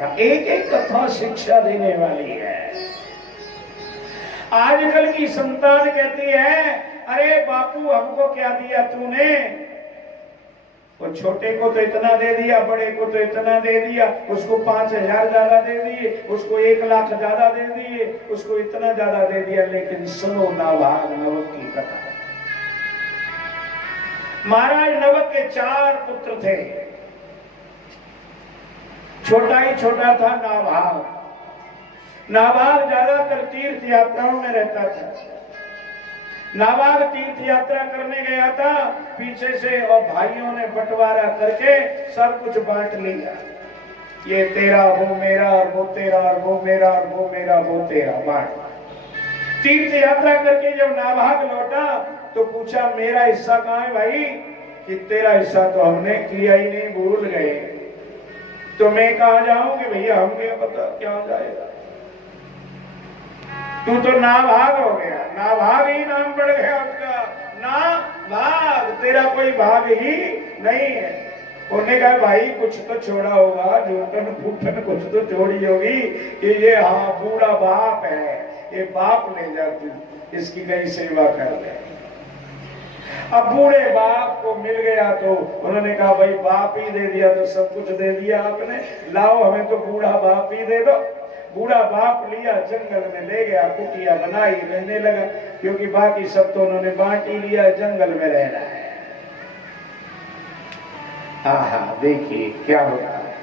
कथा, एक एक कथा शिक्षा देने वाली है। आजकल की संतान कहती है, अरे बापू हमको क्या दिया तूने, वो छोटे को तो इतना दे दिया, बड़े को तो इतना दे दिया, उसको 5,000 ज्यादा दे दिए, उसको 1,00,000 ज्यादा दे दिए, उसको इतना ज्यादा दे दिया। लेकिन सुनो नाभाग नवक की कथा। महाराज नवक के 4 पुत्र थे, छोटा ही छोटा था नाभाग। नाभाग ज्यादातर तीर्थ यात्राओं में रहता था। नाभाग तीर्थ यात्रा करने गया था, पीछे से और भाइयों ने बंटवारा करके सब कुछ बांट लिया। ये तेरा, वो मेरा, और वो तेरा, और वो मेरा, और वो मेरा, वो तेरा, बांट। तीर्थ यात्रा करके जब नाभाग लौटा तो पूछा मेरा हिस्सा कहाँ है भाई? कि तेरा हिस्सा तो हमने किया ही नहीं, भूल गए। तो मैं कहा जाऊंगी भैया, हम क्या पता क्या जाएगा। तू तो नाभाग हो गया, नाभाग ही नाम पड़ गया उसका, नाभाग, तेरा कोई भाग ही नहीं है। उन्होंने कहा भाई कुछ तो छोड़ा होगा, झूठन फूटन कुछ तो छोड़ी होगी कि ये हाँ बूढ़ा बाप है, ये बाप ले जा तू, इसकी कहीं सेवा कर ले। अब बूढ़े बाप को मिल गया तो उन्होंने कहा भाई बाप ही दे दिया तो सब कुछ दे दिया आपने, लाओ हमें तो बूढ़ा बाप ही दे दो। बूढ़ा बाप लिया, जंगल में ले गया, कुटिया बनाई, रहने लगा, क्योंकि बाकी सब तो उन्होंने बांट ही लिया, जंगल में रह रहा है। आहा, देखिए क्या होता है।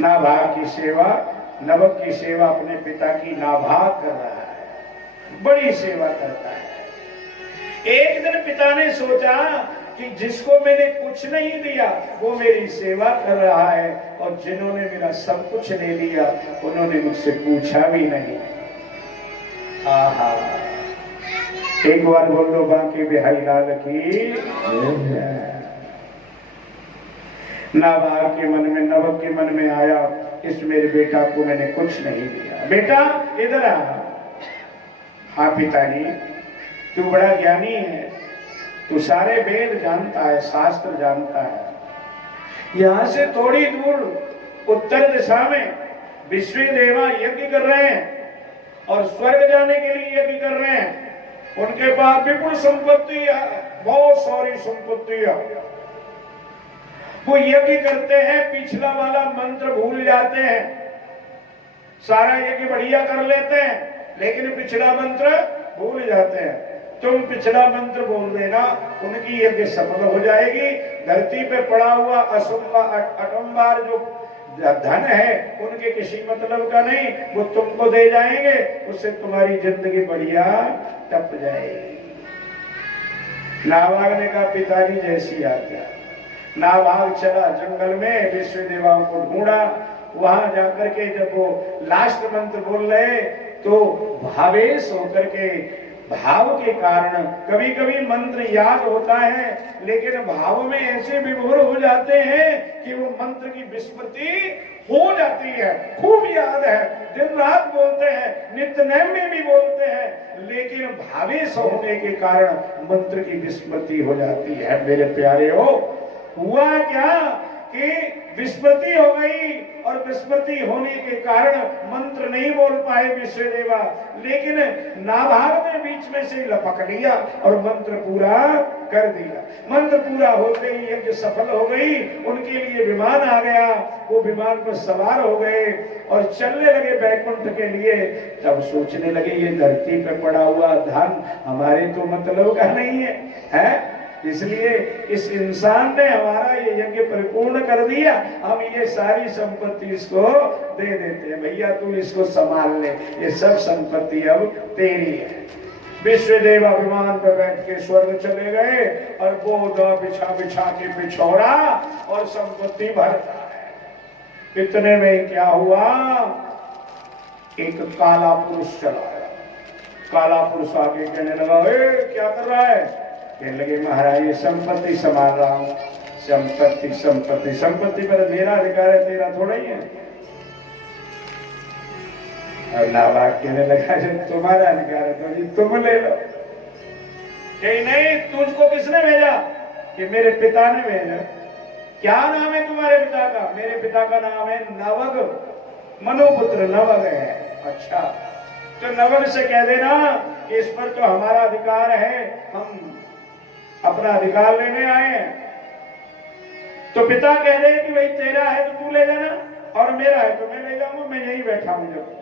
नाभाग की सेवा, नवक की सेवा अपने पिता की नाभाग कर रहा है, बड़ी सेवा करता है। एक दिन पिता ने सोचा कि जिसको मैंने कुछ नहीं दिया वो मेरी सेवा कर रहा है, और जिन्होंने मेरा सब कुछ ले लिया उन्होंने मुझसे पूछा भी नहीं। आहा, एक बार बोल दो बांके बिहारी लाल की। नाभाग के मन में, नवक के मन में आया, इस मेरे बेटा को मैंने कुछ नहीं दिया। बेटा इधर आ। हाँ पिताजी, तू बड़ा ज्ञानी है, तू सारे वेद जानता है, शास्त्र जानता है। यहां से थोड़ी दूर उत्तर दिशा में विश्व देवा यज्ञ कर रहे हैं और स्वर्ग जाने के लिए यज्ञ कर रहे हैं। उनके पास विपुल संपत्ति है, बहुत सारी संपत्ति है। वो यज्ञ करते हैं, पिछला वाला मंत्र भूल जाते हैं। सारा यज्ञ बढ़िया कर लेते हैं लेकिन पिछला मंत्र भूल जाते हैं। तुम पिछला मंत्र बोल देना, उनकी यज्ञ सफल हो जाएगी। धरती पे पड़ा हुआ अटंबार जो धन है उनके किसी मतलब का नहीं, वो तुमको दे जाएंगे, उससे तुम्हारी जिंदगी बढ़िया टप जाएगी। नाभाग ने कहा पिताजी जैसी आज्ञा। नाभाग चला जंगल में, विश्व देवाओं को ढूंढा। वहां जाकर के जब वो लास्ट मंत्र बोल रहे तो भावेश होकर के, भाव के कारण, कभी कभी मंत्र याद होता है लेकिन भाव में ऐसे विभोर हो जाते हैं कि वो मंत्र की विस्मृति हो जाती है। खूब याद है, दिन रात बोलते हैं, नित्य नैम में भी बोलते हैं, लेकिन भावेश होने के कारण मंत्र की विस्मृति हो जाती है। मेरे प्यारे हो, हुआ क्या कि विस्मृति हो गई, और विस्मृति होने के कारण मंत्र नहीं बोल पाए विश्वदेवा, लेकिन नाभाग ने बीच में से लपक लिया और मंत्र पूरा कर दिया। मंत्र पूरा होते ही यज्ञ सफल हो गई। उनके लिए विमान आ गया, वो विमान पर सवार हो गए और चलने लगे बैकुंठ के लिए। तब सोचने लगे ये धरती पे पड़ा हुआ धन हमारे तो मतलब का नहीं है, इसलिए इस इंसान ने हमारा ये यज्ञ परिपूर्ण कर दिया, हम ये सारी संपत्ति इसको दे देते हैं। भैया तू इसको संभाल ले, ये सब संपत्ति अब तेरी है। विश्वदेव विमान पर बैठ के स्वर्ग चले गए और बोधा बिछा बिछा के बिछौड़ा और संपत्ति भरता है। इतने में क्या हुआ, एक काला पुरुष चला आया। काला पुरुष आके कहने लगा, क्या कर रहा है? कहने लगे महाराज ये संपत्ति संभाल रहा हूं। संपत्ति संपत्ति संपत्ति पर मेरा अधिकार है, तेरा थोड़ा ही है। और नाभाग कहने लगा तुम्हारा अधिकार है तो जी तुम ले लो। कहीं नहीं, तुझको किसने भेजा? कि मेरे पिता ने भेजा। क्या नाम है तुम्हारे पिता का? मेरे पिता का नाम है नवग, मनुपुत्र नवग है। अच्छा, तो नवग से कह देना कि इस पर तो हमारा अधिकार है, हम अपना अधिकार लेने आए हैं। तो पिता कह दे कि भाई तेरा है तो तू ले जाना, और मेरा है तो मैं ले जाऊंगा, मैं यही बैठा हूं। जब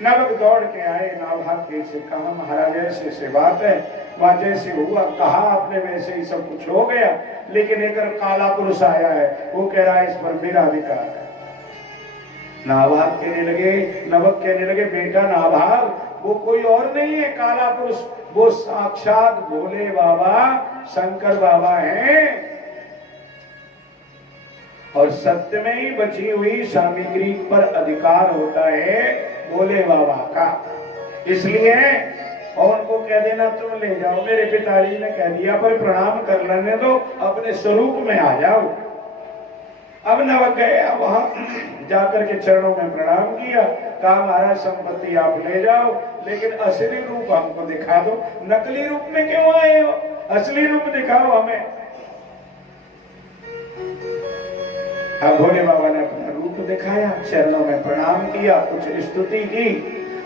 नवग दौड़ के आए, नाभाग से कहा महाराज ऐसे से बात है, वहां जैसे हुआ कहा आपने वैसे ही सब कुछ हो गया, लेकिन एक काला पुरुष आया है, वो कह रहा है इस पर मेरा अधिकार है। नाभाग कहने लगे, नवग कहने लगे बेटा नाभाग, वो कोई और नहीं है काला पुरुष, वो साक्षात भोले बाबा शंकर बाबा हैं, और सत्य में ही बची हुई सामग्री पर अधिकार होता है भोले बाबा का। इसलिए और उनको कह देना तुम ले जाओ, मेरे पिताजी ने कह दिया पर प्रणाम कर लेने दो, अपने स्वरूप में आ जाओ। अब नवग गए, वहां जाकर के चरणों में प्रणाम किया, कहा महाराज संपत्ति आप ले जाओ, लेकिन असली रूप हमको दिखा दो। नकली रूप में क्यों आए हो, असली रूप दिखाओ हमें। अब भोले बाबा ने अपना रूप दिखाया, चरणों में प्रणाम किया, कुछ स्तुति की।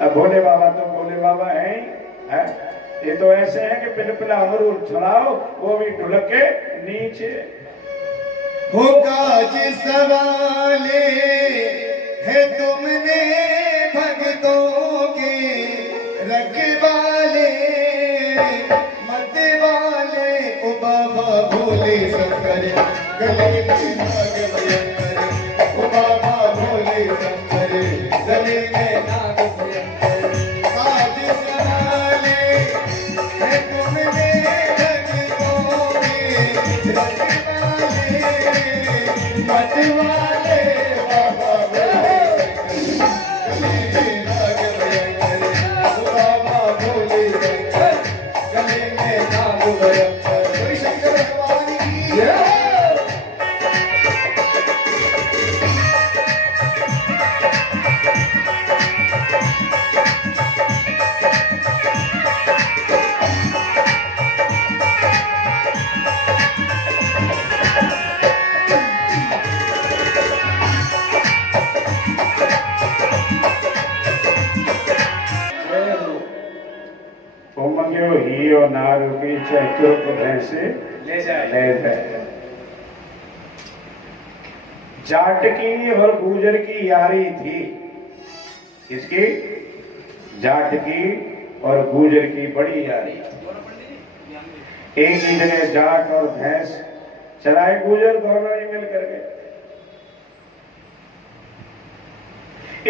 अब भोले बाबा तो भोले बाबा है, ये तो ऐसे हैं कि पिलपिला अमरूद चलाओ वो भी ढुलक के नीचे। हो काज सवाले है तुमने भक्तों के रखवाले, मत वाले ओ बाबा भोले शंकर, गले में नाग भयंकर, ओ बाबा भोले शंकर, गले में नाग भयंकर। काज सवाले है तुमने भक्तों के रखवाले, मत वाले बाबा भोले शंकर, गले में नाग भयंकर, ओ बाबा भोले शंकर, गले में नाग भयंकर। बोले शंकर भगवान की जय। ही और नार की चतुर को भैंसे ले जाए। जाट की और गुजर की यारी थी, किसकी? जाट की और गुजर की बड़ी यारी। एक ही जगह जाट और भैंस चलाए गुजर, दोनों ही मिल करके।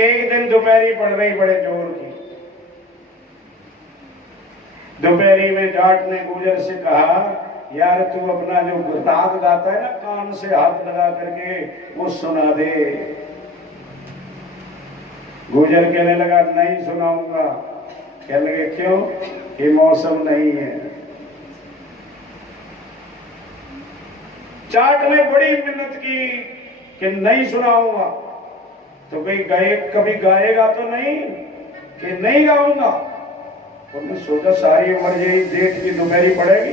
एक दिन दोपहरी पड़ रही बड़े जोर की, दोपहरी में जाट ने गुजर से कहा यार तू अपना जो राग गाता है ना, कान से हाथ लगा करके वो सुना दे। गुजर कहने लगा नहीं सुनाऊंगा। कहने लगे क्यों? ये मौसम नहीं है। जाट ने बड़ी मिन्नत की कि नहीं सुनाऊंगा, तो कभी गाएगा तो नहीं कि नहीं गाऊंगा। उन्होंने सोचा सारी उम्र यही जेठ की दोपहरी पड़ेगी,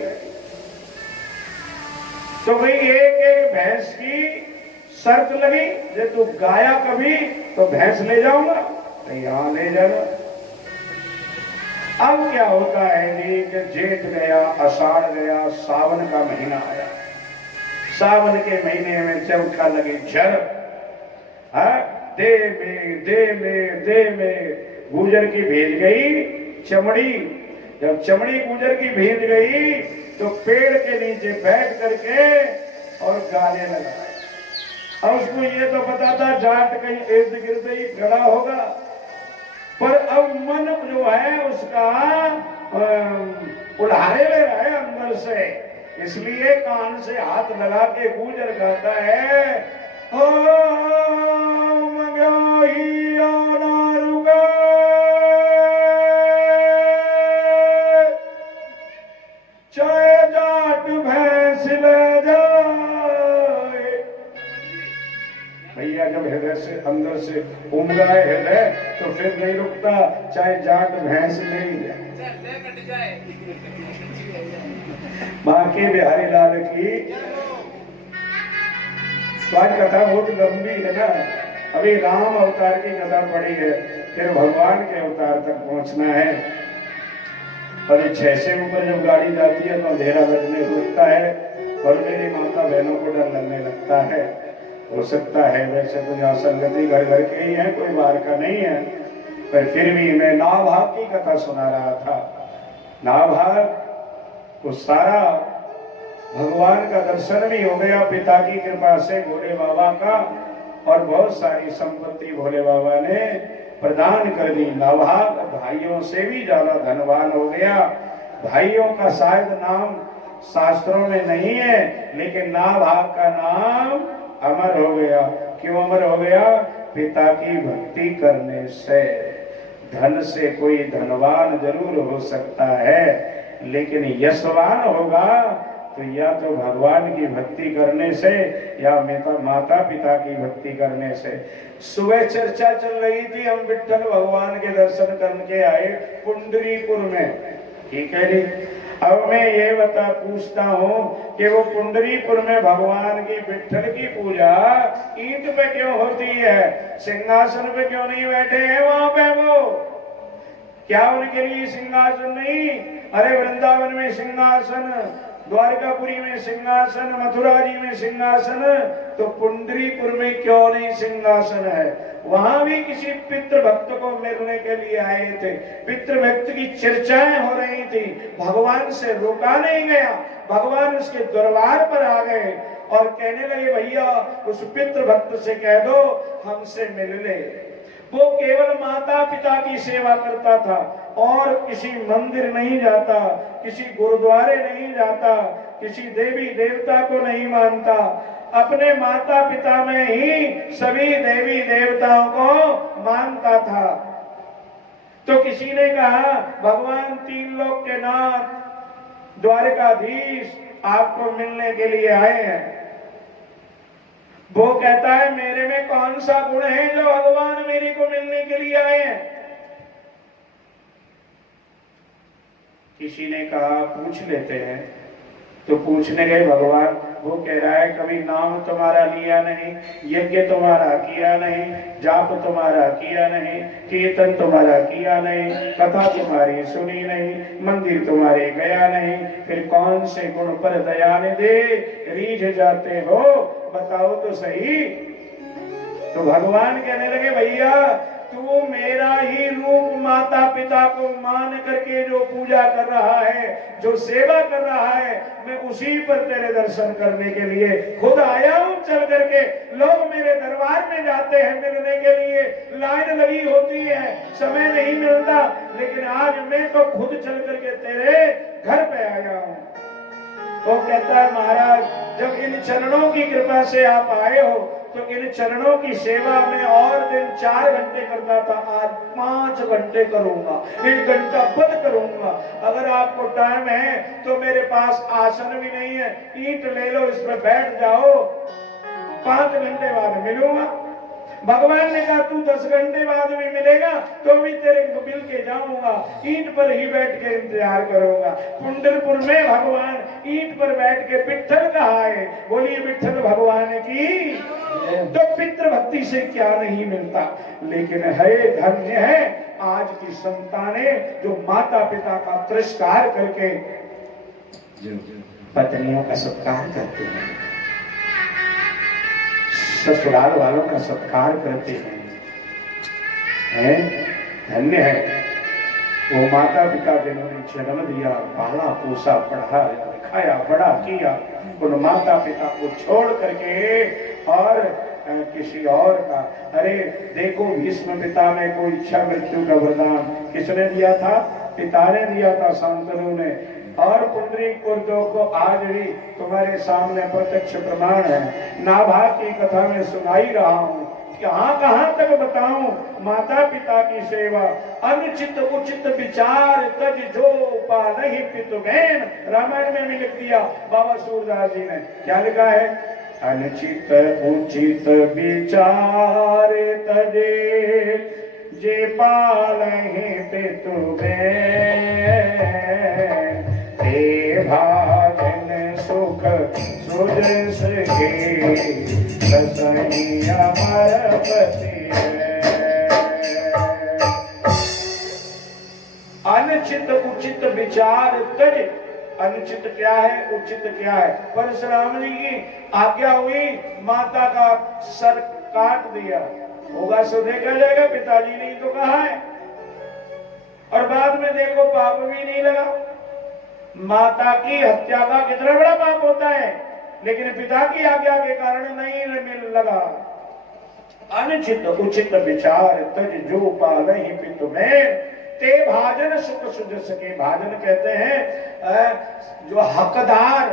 तो भाई एक एक भैंस की शर्त लगी, जे तू गाया कभी तो भैंस ले जाऊंगा, तो यहां ले जाना। अब क्या होता है जी कि जेठ गया, आषाढ़ गया, सावन का महीना आया। सावन के महीने में चौखा लगी झर, दे में गुजर की भेज गई चमड़ी। जब चमड़ी गुजर की भेज गई तो पेड़ के नीचे बैठ करके और गाने लगा। और उसको ये तो पता था जाट कहीं इर्द गिर्द ही खड़ा होगा, पर अब मन जो है उसका उल्हारे ले रहा है अंदर से, इसलिए कान से हाथ लगा के गुजर गाता है चाहे जाट भैंस ले जाए। भैया जब हृदय से अंदर से उमगाए हृदय तो फिर नहीं रुकता, चाहे जाट भैंस ले जाए। बाकी बिहारी लाल की तो आज कथा बहुत लंबी है ना, अभी राम अवतार की कथा पड़ी है, फिर भगवान के अवतार तक पहुंचना है। और 6 से ऊपर जब गाड़ी जाती है तो अंधेरा लगने लगता है और मेरी माता बहनों को डर लगने लगता है। हो सकता है वैसे तो यहाँ संगति घर घर के ही है, कोई बाहर का नहीं है, पर फिर भी मैं नाभाग की कथा सुना रहा था। नाभाग को सारा भगवान का दर्शन भी हो गया पिता की कृपा से, भोले बाबा का, और बहुत सारी संपत्ति भोले बाबा ने प्रदान कर दी। नाभाग भाइयों से भी ज्यादा धनवान हो गया। भाइयों का शायद नाम शास्त्रों में नहीं है, लेकिन नाभाग का नाम अमर हो गया। क्यों अमर हो गया? पिता की भक्ति करने से। धन से कोई धनवान जरूर हो सकता है, लेकिन यशवान होगा तो या तो भगवान की भक्ति करने से या माता पिता की भक्ति करने से। सुबह चर्चा चल रही थी, हम विठ्ठल भगवान के दर्शन करके आए पुंडरीपुर में, ठीक है जी। अब मैं ये पूछता हूँ कि वो पुंडरीपुर में भगवान की विठ्ठल की पूजा ईंट पे क्यों होती है? सिंहासन पे क्यों नहीं बैठे हैं वहां पे वो? क्या उनके लिए सिंहासन नहीं? अरे वृंदावन में सिंहासन, द्वारकापुरी में सिंहासन, मथुरा जी में सिंहासन, तो पुंडरीपुर में क्यों नहीं सिंहासन है? वहां भी किसी पितृ भक्त को मिलने के लिए आए थे, पितृ भक्त की चर्चाएं हो रही थी, भगवान से रोका नहीं गया, भगवान उसके दरबार पर आ गए और कहने लगे भैया उस पितृ भक्त से कह दो हमसे मिल ले। वो केवल माता पिता की सेवा करता था और किसी मंदिर नहीं जाता, किसी गुरुद्वारे नहीं जाता, किसी देवी देवता को नहीं मानता, अपने माता पिता में ही सभी देवी देवताओं को मानता था। तो किसी ने कहा भगवान 3 लोक के नाथ द्वारकाधीश आपको मिलने के लिए आए हैं। वो कहता है मेरे में कौन सा गुण है जो भगवान मेरे को मिलने के लिए आए हैं? किसी ने कहा पूछ लेते हैं, तो पूछने गए भगवान। वो कह रहा है कभी नाम तुम्हारा लिया नहीं, यज्ञ तुम्हारा किया नहीं, जाप तुम्हारा किया नहीं, कीर्तन तुम्हारा किया नहीं, कथा तुम्हारी सुनी नहीं, मंदिर तुम्हारे गया नहीं, फिर कौन से गुण पर दया निधे रीझ जाते हो, बताओ तो सही। तो भगवान कहने लगे भैया तू मेरा ही रूप माता पिता को मान करके जो पूजा कर रहा है, जो सेवा कर रहा है, मैं उसी पर तेरे दर्शन करने के लिए खुद आया हूं चल करके। लोग मेरे दरबार में जाते हैं मिलने के लिए, लाइन लगी होती है, समय नहीं मिलता, लेकिन आज मैं तो खुद चल करके तेरे घर पे आया हूं। वो कहता है महाराज जब इन चरणों की कृपा से आप आए हो तो इन चरणों की सेवा में और दिन 4 घंटे करता था, आज 5 घंटे करूंगा, 1 घंटा बंद करूंगा। अगर आपको टाइम है तो मेरे पास आसन भी नहीं है, ईंट ले लो इस पर बैठ जाओ, 5 घंटे बाद मिलूंगा। भगवान ने कहा तू 10 घंटे बाद भी मिलेगा तो भी तेरे को मिल के जाऊंगा, ईंट पर ही बैठ के इंतजार करूंगा। पुंडरपुर में भगवान ईंट पर बैठ के विठ्ठल कहा है, बोलिए विठ्ठल भगवान की। तो पितृ भक्ति से क्या नहीं मिलता, लेकिन है धन्य है आज की संतानें जो माता पिता का तिरस्कार करके पत्नियों का सत्कार करते हैं, ससुराल वालों का सत्कार करते हैं। धन्य है वो माता पिता जिन्होंने जन्म दिया, पाला पोसा, पढ़ाया लिखाया, बड़ा किया, उन माता पिता को छोड़ करके और किसी और का। अरे देखो भीष्म पिता में कोई इच्छा मृत्यु का वरदान किसने दिया था? पिता ने दिया था, शांतनु ने। और पुंडरीपुर को आज भी तुम्हारे सामने प्रत्यक्ष प्रमाण है। नाभाग की कथा में सुनाई रहा हूँ, कहाँ तक बताऊं माता पिता की सेवा। अनुचित उचित विचार तज जो पा नहीं पितु बहन, रामायण में भी लिख दिया बाबा सूरदास जी ने। क्या लिखा है? अनुचित उचित विचार तजे जे पालहि पितु बहन, भाजन सुख सुजस के दसही अमर पति है। अनुचित उचित विचार तज। अनुचित क्या है, उचित क्या है? परशुराम जी की आज्ञा हुई, माता का सर काट दिया, होगा सो देखा जाएगा, पिताजी ने तो कहा है। और बाद में देखो पाप भी नहीं लगा। माता की हत्या का कितना बड़ा पाप होता है, लेकिन पिता की आज्ञा के कारण नहीं मिल लगा। अनुचित उचित विचार तज जो पालहि पितु में, ते भाजन सुख सुझ सके। भाजन कहते हैं जो हकदार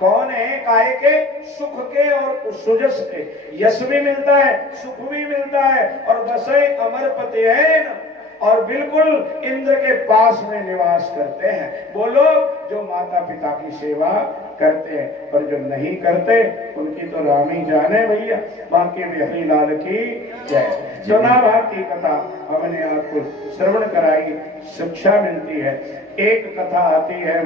कौन है, काहे के, सुख के और सुजस के। यश भी मिलता है, सुख भी मिलता है, और दसई अमरपति है न, और बिल्कुल इंद्र के पास में निवास करते हैं। वो लोग जो माता पिता की सेवा करते हैं, पर जो नहीं करते उनकी तो राम ही जाने भैया। बाकी बिहारी लाल की जय। सुना भारती कथा हमने आपको श्रवण कराई, शिक्षा मिलती है। एक कथा आती है